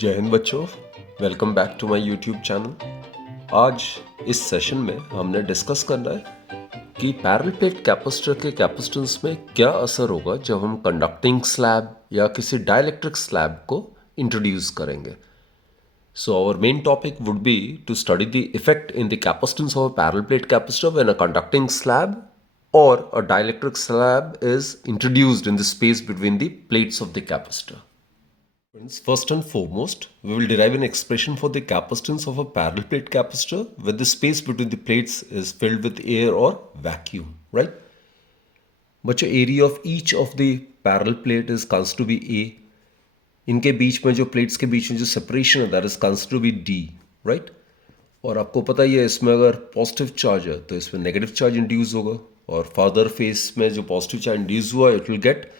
जय हिंद बच्चों, welcome back to my YouTube channel. आज इस सेशन में हमने डिस्कस करना है कि पैरेलल प्लेट कैपेसिटर के कैपेसिटेंस में क्या असर होगा जब हम कंडक्टिंग स्लैब या किसी डाइलेक्ट्रिक स्लैब को इंट्रोड्यूस करेंगे। So our main topic would be to study the effect in the capacitance of a parallel plate capacitor when a conducting slab or a dielectric slab is introduced in the space between the plates of the capacitor. First and foremost, we will derive an expression for the capacitance of a parallel plate capacitor where the space between the plates is filled with air or vacuum, right? बच्चों area of each of the parallel plate is considered to be A. इनके बीच में जो plates के बीच में जो separation है that is considered to be D, right? और आपको पता ही है इसमें अगर पॉजिटिव चार्ज है तो इसमें नेगेटिव चार्ज इंड्यूस होगा और फादर फेस में जो पॉजिटिव चार्ज इंड्यूस हुआ it will gate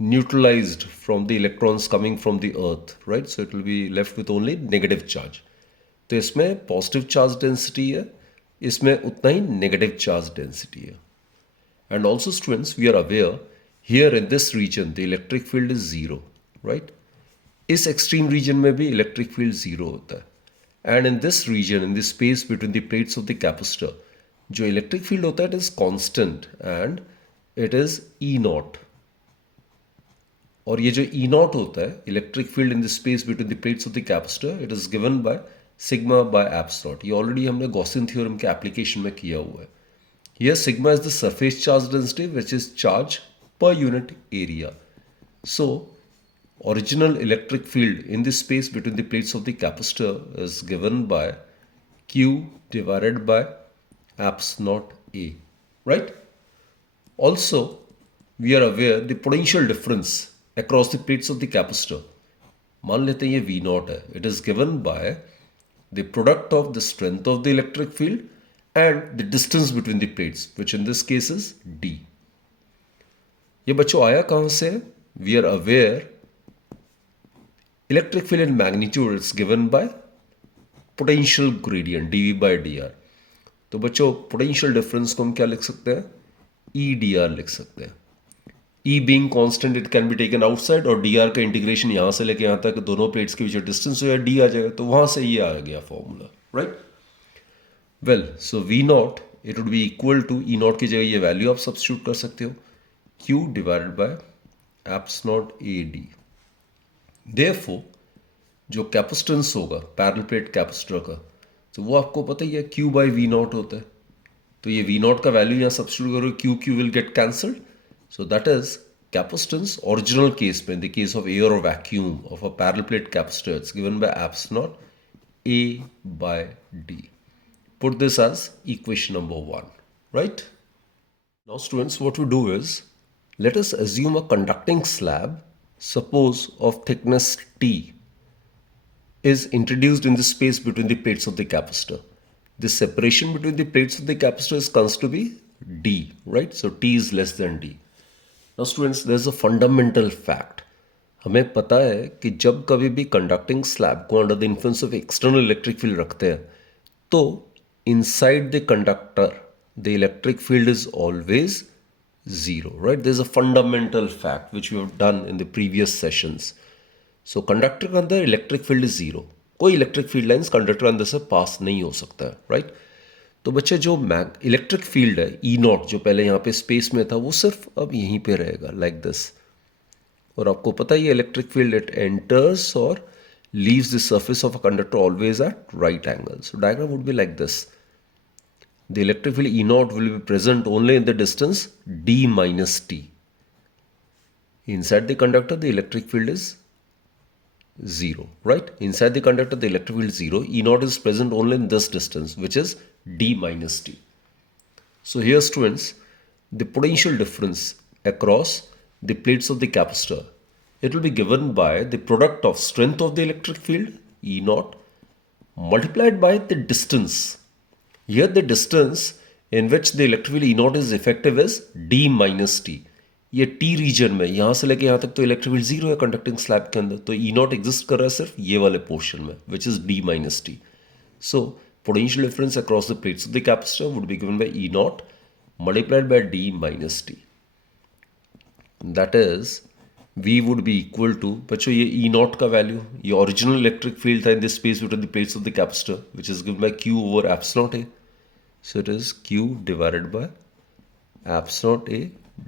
neutralized from the electrons coming from the earth, right? So it will be left with only negative charge. तो इसमें पॉजिटिव चार्ज डेंसिटी है, इसमें उतना ही नेगेटिव चार्ज डेंसिटी है. And also students, we are aware here in this region the electric field is zero, right? इस extreme region में भी electric field zero होता है. And in this region, in this space between the plates of the capacitor, जो electric field होता है it is constant and it is E naught. और ये जो ई नॉट होता है electric field in the space between the plates of the capacitor, it is given by sigma by eps naught. ये already हमने Gaussian theorem के application में किया हुआ है. Here sigma is the surface charge density which is charge per unit area. So original electric field in the space between the plates of the capacitor is given by Q divided by apps naught A, right? Also we are aware the potential difference across the plates of the capacitor, मान लेते हैं ये V naught है, it is given by the product of the strength of the electric field and the distance between the plates, which in this case is D. ये बच्चों आया कहां से? We are aware electric field in magnitude is given by potential gradient dV by dr. तो बच्चों potential difference को हम क्या लिख सकते हैं? E dr लिख सकते हैं. E being constant it can be taken outside और dr का इंटीग्रेशन यहां से लेके यहां तक दोनों प्लेट्स के बीच जो डिस्टेंस हो D आ जाएगा, तो वहां से ये आ गया formula, right? Well, so V naught it would be equal to E naught की जगह ये वैल्यू आप सब्स्टिट्यूट कर सकते हो, Q divided by eps naught A D. Therefore जो कैपेसिटेंस होगा पैरेलल प्लेट कैपेसिटर का, तो वो आपको पता ही है Q बाई V नॉट होता है. तो ये V नॉट का वैल्यू यहाँ सब्स्टिट्यूट करो, Q will get cancelled. So that is capacitance original case में, in the case of air और vacuum of a parallel plate capacitor, it's given by eps naught A by D. Put this as equation number 1, right? Now students, what we do is, let us assume a conducting slab, suppose of thickness T, is introduced in the space between the plates of the capacitor. The separation between the plates of the capacitor is considered to be D, right? So T is less than D. Now students, there is a fundamental fact. हमें पता है कि जब कभी भी conducting slab को under the influence of external electric field रखते हैं, तो inside the conductor the electric field is always zero, right? There's a fundamental fact which we have done in the previous sessions. So conductor के अंदर electric field is zero, कोई electric field lines conductor अंदर से पास नहीं हो सकता है, right? तो बच्चे जो इलेक्ट्रिक फील्ड है E नॉट जो पहले यहाँ पे स्पेस में था, वो सिर्फ अब यहीं पे रहेगा लाइक दिस. और आपको पता ही है इलेक्ट्रिक फील्ड इट एंटर्स और leaves the surface of a conductor always at right angle. So diagram would be like this. The electric field E naught will be present only in the distance D minus T. Inside the conductor, the electric field is zero, right? Inside the conductor, the electric field is zero. E naught is present only in this distance, which is D minus T. So here, students, the potential difference across the plates of the capacitor, it will be given by the product of strength of the electric field, E naught, multiplied by the distance. Here the distance in which the electric field E naught is effective is D minus T. ये T reason में यहाँ से लेके यहाँ तक तो electric field zero है conducting slab के अंदर, तो E नॉट एग्जिस्ट कर रहा है सिर्फ ये वाले पोर्शन में, which is D minus T. So potential difference across the plates of the capacitor would be given by E naught multiplied by D minus T. That is V would be equal to, बच्चों ये E not का value, ये original electric field था इन this space between the plates of the capacitor which is given by Q over apps naught A. So it is Q divided by apps naught A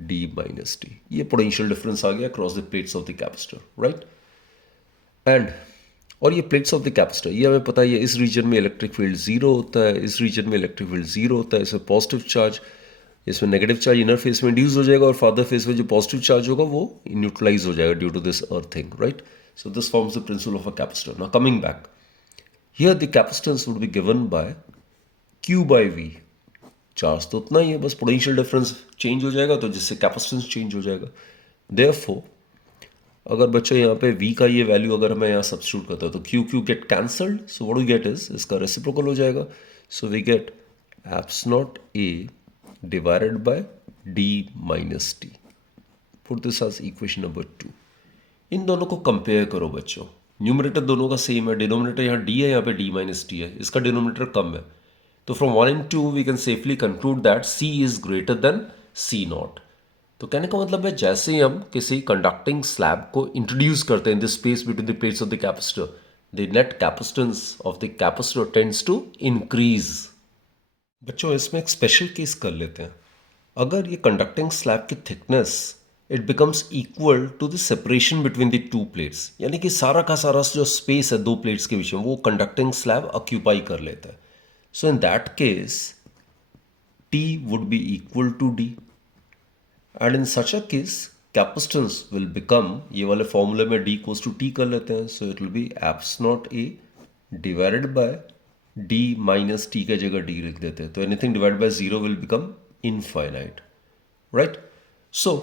D minus T. ये potential difference आ गया across the plates of the capacitor, right. And और ये plates of the capacitor, ये हमें पता है इस reason में इलेक्ट्रिक फील्ड जीरो होता है, इस रीजन में इलेक्ट्रिक फील्ड जीरो होता है, इसमें पॉजिटिव चार्ज, इसमें नेगेटिव चार्ज इनर फेस में इंड्यूस हो जाएगा और फादर फेस में जो पॉजिटिव चार्ज होगा वो न्यूट्रलाइज हो जाएगा due to this earthing, right. So this forms the principle of a capacitor. Now coming back, here the capacitance would be given by Q by V. Charge तो उतना ही है, बस पोटेंशियल डिफरेंस चेंज हो जाएगा तो जिससे कैपेसिटेंस चेंज हो जाएगा. देयरफॉर अगर बच्चों यहाँ पे V का ये वैल्यू अगर मैं यहाँ सब्स्टिट्यूट करता हूँ तो Q get cancelled. So what we get is इसका रेसिप्रोकल हो जाएगा. So we get eps naught A divided by D minus T. Put this as equation number 2. इन दोनों को कंपेयर करो बच्चों. न्यूमरेटर दोनों का सेम है, डिनोमिनेटर यहाँ D है, यहाँ पे D माइनस T है, इसका डिनोमिनेटर कम है. तो from 1 and 2 we can safely conclude that C is greater than C naught. तो कहने का मतलब है जैसे ही हम किसी कंडक्टिंग स्लैब को इंट्रोड्यूस करते हैं in the space between the plates of the capacitor, the net capacitance of the capacitor tends to increase. बच्चों इसमें एक स्पेशल केस कर लेते हैं. अगर ये कंडक्टिंग स्लैब की thickness it becomes equal to the separation between the two plates, यानी कि सारा का सारा जो स्पेस है दो प्लेट्स के बीच में वो कंडक्टिंग स्लैब ऑक्यूपाई कर लेता है. So in that case T would be equal to D. And in such a case capacitance will become, ये वाले फॉर्मूले में D इक्वल्स टू T कर लेते हैं. So it will B apps naught A divided by D minus T के जगह D लिख देते हैं. तो anything divide by zero will become infinite, right. So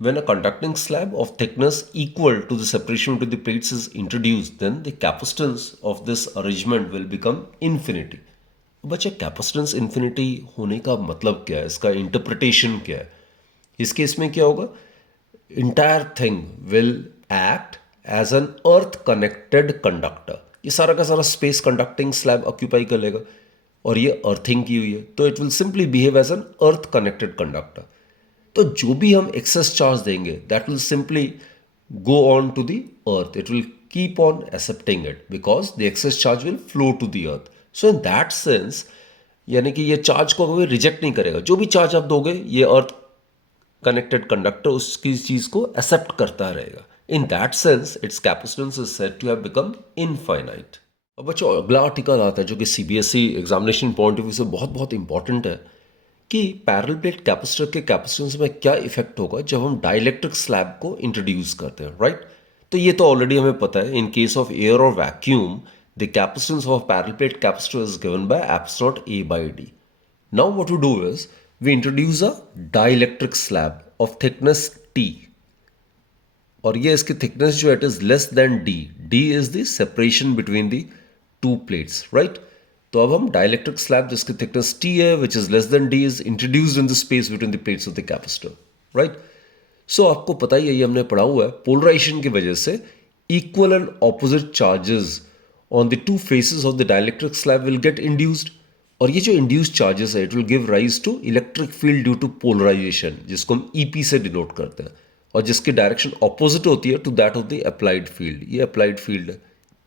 when a conducting slab of thickness equal to the separation between the plates is introduced, then the capacitance of this arrangement will become infinity. बच्चे capacitance infinity होने का मतलब क्या है, इसका interpretation क्या है. इस केस में क्या होगा, entire thing will act as an earth connected conductor. ये सारा का सारा स्पेस कंडक्टिंग स्लैब ऑक्यूपाई कर लेगा और ये अर्थिंग की हुई है तो it will simply behave as an earth connected conductor. तो जो भी हम एक्सेस चार्ज देंगे that will simply go on to the earth, it will keep on accepting it because the excess charge will flow to the earth. So in that sense यानी कि ये charge को कभी रिजेक्ट नहीं करेगा. जो भी चार्ज आप दोगे ये अर्थ कनेक्टेड कंडक्टर उसकी चीज को एक्सेप्ट करता रहेगा. In that sense its capacitance is said to have become infinite. अब बच्चों अगला आर्टिकल आता है जो कि CBSE examination point of view से बहुत बहुत इंपॉर्टेंट है कि पैरेलल प्लेट कैपेसिटर के कैपेसिटेंस में क्या इफेक्ट होगा जब हम डाइलेक्ट्रिक स्लैब को इंट्रोड्यूस करते हैं, राइट. तो ये तो ऑलरेडी हमें पता है. इन केस ऑफ एयर और vacuum the capacitance of a parallel plate capacitor is given by apps naught A by D. Now what we do is we introduce a dielectric slab of thickness T. और ये इसकी thickness जो है it is less than D. D is the separation between the two plates, right? तो अब हम dielectric slab जिसकी thickness T है which is less than D is introduced in the space between the plates of the capacitor, right? So आपको पता ही है ये हमने पढ़ा हुआ है polarization की वजह से equal and opposite charges on the two faces of the dielectric slab will get induced. और ये जो induced charges है it will give rise to electric field due to polarization जिसको हम EP से denote करते हैं और जिसकी डायरेक्शन opposite होती है to that of the applied field. ये applied field है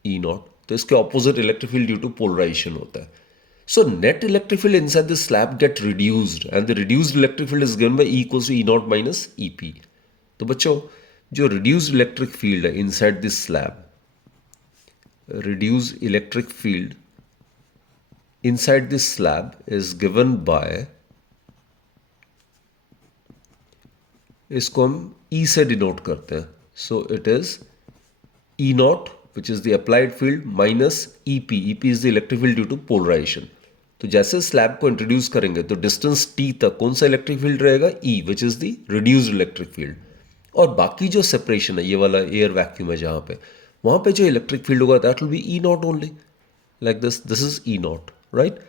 E naught, तो इसके opposite electric field due to polarization होता है. So net electric field inside the slab get reduced and the reduced electric field is given by E equals to E naught minus EP. तो बच्चों जो reduced electric field है inside this slab, reduced electric field inside this slab is given by, इसको हम E से denote करते हैं. So it is E naught which is the applied field minus EP. EP is the electric field due to polarization. तो जैसे slab को introduce करेंगे तो डिस्टेंस T तक कौन सा इलेक्ट्रिक फील्ड रहेगा, E which is the reduced electric field. और बाकी जो सेपरेशन है ये वाला एयर वैक्यूम है जहां पे, वहां पे जो इलेक्ट्रिक फील्ड होगा that will be E naught only, like this is E naught, right.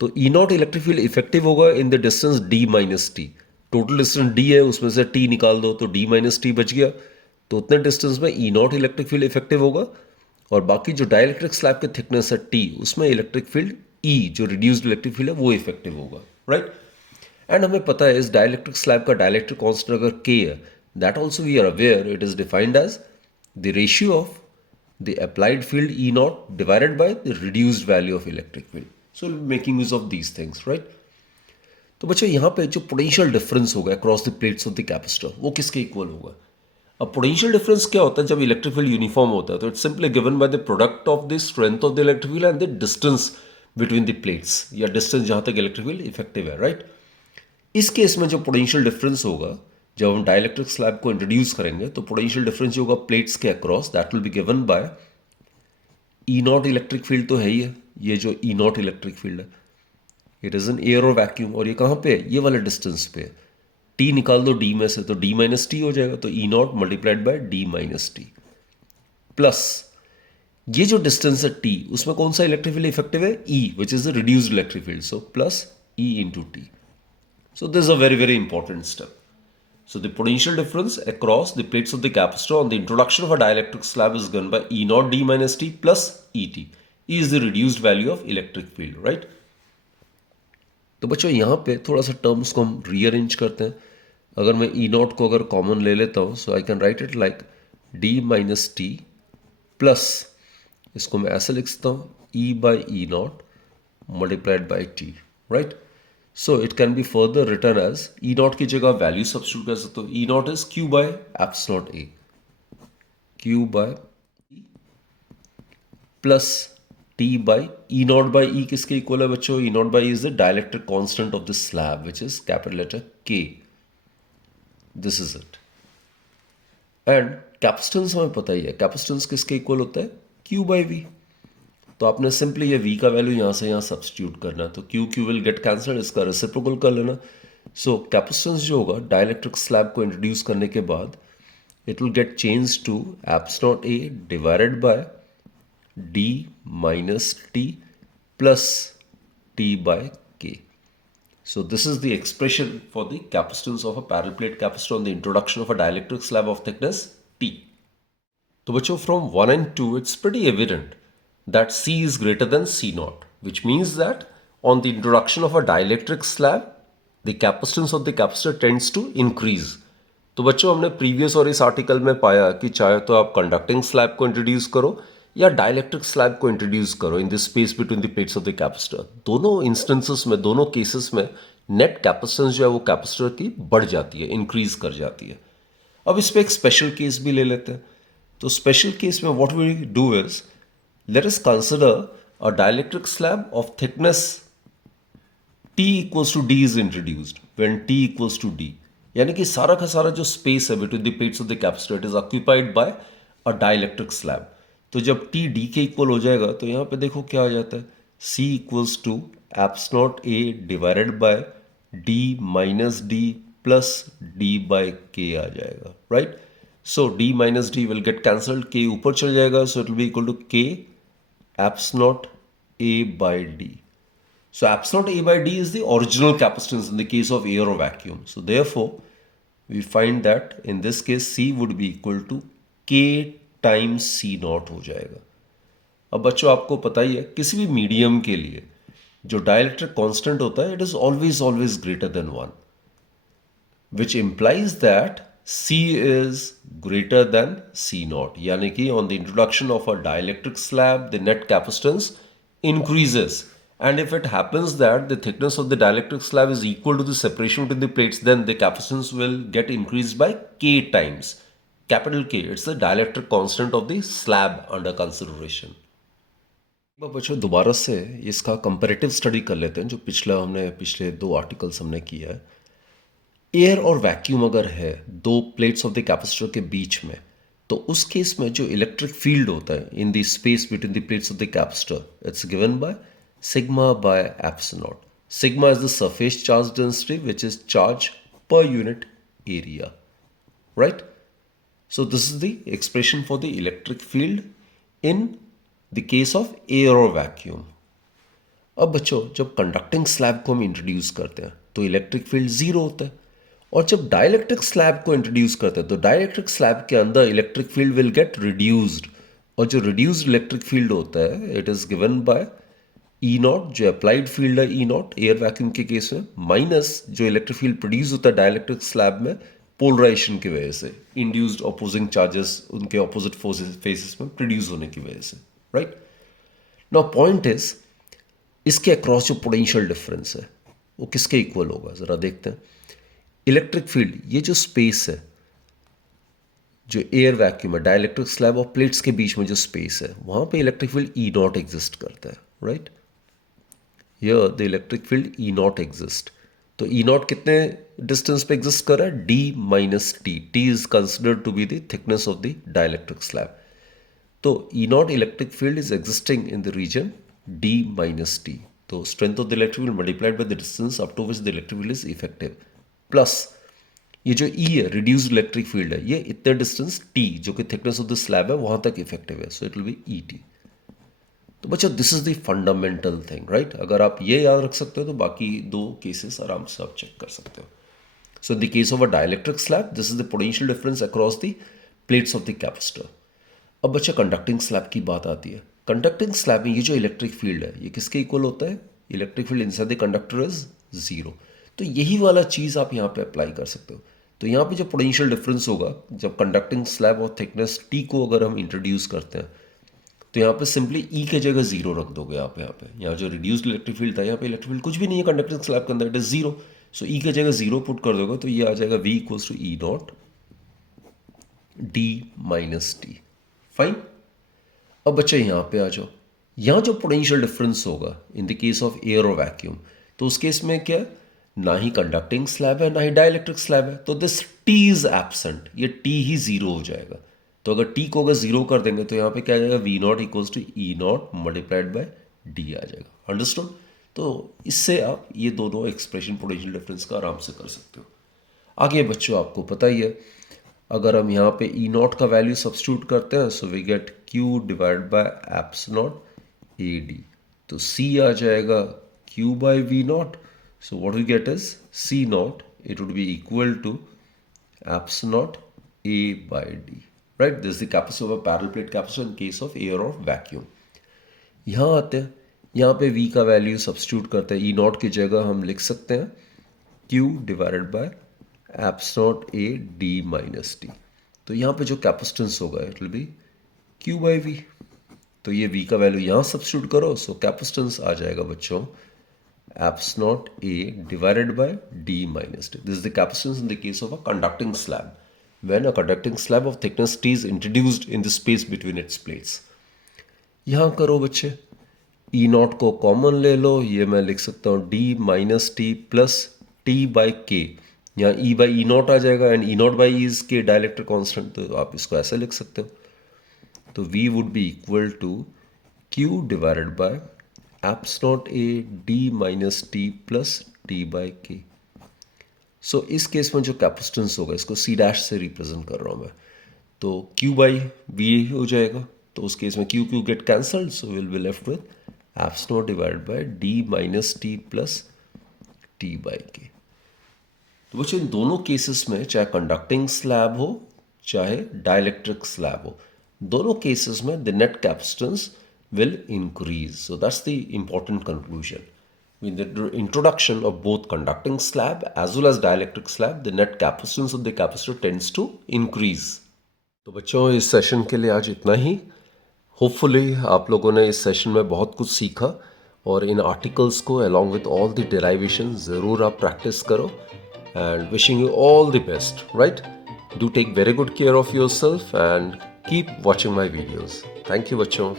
तो E naught electric field effective होगा in the distance D minus T. Total distance D है उसमें से T निकाल दो तो D माइनस T बच गया. तो उतने डिस्टेंस में E naught electric field effective होगा और बाकी जो डाइलेक्ट्रिक स्लैब की थिकनेस है T उसमें इलेक्ट्रिक फील्ड E जो रिड्यूस्ड इलेक्ट्रिक फील्ड है वो इफेक्टिव होगा, राइट. एंड हमें पता है इस डाइलेक्ट्रिक स्लैब का डाइलेक्ट्रिक कांस्टेंट अगर K है that also we are aware it is defined as the ratio of the applied field E naught divided by the reduced value of electric field. So making use of these things, right? तो बच्चों यहाँ पे जो potential difference होगा across the plates of the capacitor वो किसके equal होगा? अब पोटेंशियल डिफरेंस क्या होता है जब इलेक्ट्रिक फील्ड यूनिफॉर्म होता है? तो it's simply given by the product of the strength of the electric field and the distance between the plates, या डिस्टेंस जहां तक इलेक्ट्रिक फील्ड इफेक्टिव है, राइट? इस केस में जो पोटेंशियल डिफरेंस होगा जब हम डाइलेक्ट्रिक स्लैब को इंट्रोड्यूस करेंगे तो पोटेंशियल डिफरेंस जो होगा प्लेट्स के across that will B given bye E naught electric field तो है ही है, ये जो ई नॉट इलेक्ट्रिक फील्ड है इट इज एन एयर और वैक्यूम, और ये कहाँ पे है? ये वाले डिस्टेंस पे है। टी निकाल दो डी में से तो डी माइनस टी हो जाएगा, तो E naught multiplied by D minus T plus ये जो डिस्टेंस है टी उसमें कौन सा इलेक्ट्रिक फील्ड इफेक्टिव है? E, which is the reduced electric field, so plus E into T. So this is a very, very important step. So the potential difference across the plates of the capacitor on the introduction of a dielectric slab is given by E naught d minus t plus Et. E is the reduced value of electric field, right? तो बच्चों यहाँ पे थोड़ा सा terms को हम rearrange करते हैं. अगर मैं E naught को अगर कॉमन ले लेता हूँ so I can write it like d minus T plus, इसको मैं ऐसे लिख सकता हूँ E by E naught multiplied by T, right? So it can be further written as E naught की जगह वैल्यू सब्स्टिट्यूट कर सकते हो. E naught is Q by epsilon A. Q by E plus T by E naught by E किसके equal है बच्चों? E naught by E is the dielectric constant of the slab which is capital letter K. This is it. And capacitance हमें पता ही है, capacitance किसके equal होता है? Q by V. तो आपने सिंपली ये v का वैल्यू यहाँ से यहाँ सब्स्टिट्यूट करना, तो q q will get cancelled, इसका रेसिप्रोकल कर लेना. सो कैपेसिटेंस जो होगा डाइलेक्ट्रिक स्लैब को इंट्रोड्यूस करने के बाद it will get change to epsilon a divided by d minus t plus t by k. So this is the expression for the capacitance of a parallel plate capacitor on the introduction of a dielectric slab of thickness t. तो बच्चों from 1 and 2 it's pretty evident that C is greater than C naught, which means that on the introduction of a dielectric slab, the capacitance of the capacitor tends to increase. तो बच्चों हमने previous और इस article में पाया कि चाहे तो आप कंडक्टिंग स्लैब को इंट्रोड्यूस करो या डाइलेक्ट्रिक स्लैब को इंट्रोड्यूस करो इन the space between the plates of the capacitor, दोनों इंस्टेंसेस में, दोनों केसेस में नेट कैपेसिटेंस जो है वो कैपेसिटर की बढ़ जाती है, इंक्रीज कर जाती है. अब इस पर एक स्पेशल केस भी ले लेते हैं. तो स्पेशल केस में what we do is, let us consider a dielectric slab of thickness T equals to D is introduced. When T equals to D, यानी कि सारा का सारा जो स्पेस है between the plates of the capacitor it is occupied by a dielectric slab. तो जब T D के इक्वल हो जाएगा तो यहाँ पे देखो क्या आ जाता है, C equals to epsilon A divided by D minus D plus D by K आ जाएगा, right? So D minus D will get cancelled, K ऊपर चल जाएगा, so it will be equal to K epsilon A by D. So epsilon A by D is the original capacitance in the case of air or vacuum. So therefore, we find that in this case C would be equal to K times C naught हो जाएगा. अब बच्चों आपको पता ही है किसी भी medium के लिए जो डाइलेक्ट्रिक कांस्टेंट होता है it is always greater than 1, which implies that C is greater than C naught. यानी कि on the introduction of a dielectric slab, the net capacitance increases. And if it happens that the thickness of the dielectric slab is equal to the separation between the plates, then the capacitance will get increased by K times. Capital K, it's the dielectric constant of the slab under consideration. बच्चों दोबारा से इसका comparative study कर लेते हैं जो पिछले 2 articles हमने किया है. एयर और वैक्यूम अगर है दो प्लेट्स ऑफ द कैपेसिटर के बीच में, तो उस केस में जो इलेक्ट्रिक फील्ड होता है इन the space between the plates of the capacitor it's given by sigma by epsilon not. Sigma is the surface charge density which is charge per unit area, right? So this is the expression for the electric field in the case of air और vacuum. अब बच्चों जब conducting slab को हम introduce करते हैं तो electric field zero होता है, और जब डाइलेक्ट्रिक स्लैब को इंट्रोड्यूस करते हैं तो डाइलेक्ट्रिक स्लैब के अंदर electric field will get reduced, और जो रिड्यूस्ड इलेक्ट्रिक फील्ड होता है it is given bye E not, जो अप्लाइड फील्ड है ई नॉट एयर वैक्यूम के केस में, माइनस जो इलेक्ट्रिक फील्ड प्रोड्यूस होता है डाइलेक्ट्रिक स्लैब में पोलराइजेशन की वजह से, इंड्यूस्ड अपोजिंग चार्जेस उनके अपोजिट फेसेस में प्रोड्यूस होने की वजह से, राइट। नाउ पॉइंट इज, इसके अक्रॉस जो पोटेंशियल डिफरेंस है वो किसके इक्वल होगा, ज़रा देखते हैं। इलेक्ट्रिक फील्ड, ये जो स्पेस है, जो एयर वैक्यूम है, डाइलेक्ट्रिक स्लैब और प्लेट्स के बीच में जो स्पेस है, वहाँ पे electric field E naught exist करता है, right. Here the electric field E naught exist. तो ई नॉट कितने डिस्टेंस पे एग्जिस्ट कर रहा है, D minus T. T is considered to be the thickness of the dielectric slab. तो E naught electric field is existing in the region D minus t. तो strength of the electric field multiplied by the distance up to which the electric field is effective, plus ये जो ई है, reduced electric field है, ये इतने distance T जो कि thickness of the slab है वहां तक इफेक्टिव है, so it will be E t. तो बच्चों this is the fundamental thing, right. अगर आप ये याद रख सकते हो तो बाकी दो केसेस आराम से आप चेक कर सकते हो। So in the case of a dielectric slab, this is the potential difference across the plates of the capacitor. अब बच्चा कंडक्टिंग स्लैब की बात आती है। कंडक्टिंग स्लैब में ये जो इलेक्ट्रिक फील्ड है ये किसके इक्वल होता है, electric field inside the conductor is zero. तो यही वाला चीज़ आप यहाँ पे अप्लाई कर सकते हो। तो यहाँ पे जो पोटेंशियल डिफरेंस होगा जब कंडक्टिंग स्लैब और थिकनेस टी को अगर हम इंट्रोड्यूस करते हैं, तो यहाँ पे सिंपली ई के जगह जीरो रख दोगे आप। यहाँ जो रिड्यूस्ड इलेक्ट्रिक फील्ड था, यहाँ पे इलेक्ट्रिक फील्ड कुछ भी नहीं है कंडक्टिंग स्लैब के अंदर, इट इज जीरो। सो ई के जगह जीरो पुट कर दोगे तो ये आ जाएगा V equals to E naught d minus t. Fine. अब बच्चे यहाँ पे आ जाओ। यहाँ जो पोटेंशियल डिफरेंस होगा in the case of air और वैक्यूम, तो उस केस में क्या, ना ही कंडक्टिंग स्लैब है ना ही डाइलेक्ट्रिक स्लैब है, तो दिस टी इज एब्सेंट, ये टी ही जीरो हो जाएगा। तो अगर टी को अगर जीरो कर देंगे तो यहाँ पे क्या आ जाएगा, V naught equals to E naught multiplied by D आ जाएगा। अंडरस्टूड। तो इससे आप ये दोनों एक्सप्रेशन पोटेंशियल डिफरेंस का आराम से कर सकते हो। आगे बच्चों आपको पता ही है, अगर हम यहाँ पे ई नॉट का वैल्यू सब्स्टिट्यूट करते हैं, so we get q divide by eps naught A d. तो सी आ जाएगा q by V naught. So what we get is C naught, it would be equal to eps naught A by d, right. This is the capacity of a parallel plate capacitor in case of air और vacuum. यहाँ आते हैं, यहाँ पे v का value substitute करते हैं, ई not की जगह हम लिख सकते हैं q divided by eps naught A d minus t. तो यहाँ पे जो कैपेसिटेंस होगा it will be q by V. तो ये v का वैल्यू यहाँ सब्स्टिट्यूट करो, सो कैपेसिटेंस आ जाएगा बच्चों apps naught A divided by D minus T. This is the capacitance in the case of a conducting slab when a conducting slab of thickness t is introduced in the space between its plates। यहाँ करो बच्चे, ई not को common ले लो, ये मैं लिख सकता हूँ d minus T plus t by K. यहाँ ई बाई ई नॉट आ जाएगा and E naught by is K dielectric constant, तो आप इसको ऐसे लिख सकते हो। तो V would be equal to q divided by eps naught A d minus T plus t by K. So इस केस में जो कैपेसिटेंस होगा इसको सी डैश से रिप्रेजेंट कर रहा हूँ मैं, तो क्यू बाई वी हो जाएगा। तो उस केस में Q Q gate cancelled, so will be left with apps not divided by D minus T plus t by के। तो बच्चों इन दोनों केसेस में चाहे कंडक्टिंग स्लैब हो चाहे डाइलेक्ट्रिक स्लैब हो, दोनों केसेस में the net capacitance will increase. So that's the important conclusion. In the introduction of both conducting slab as well as dielectric slab, the net capacitance of the capacitor tends to increase. तो बच्चों इस session के लिए आज इतना ही। Hopefully आप लोगों ने इस सेशन में बहुत कुछ सीखा और इन आर्टिकल्स को along with all the derivations ज़रूर आप प्रैक्टिस करो and wishing you all the best, right? Do take very good care of yourself and keep watching my videos. Thank you बच्चों।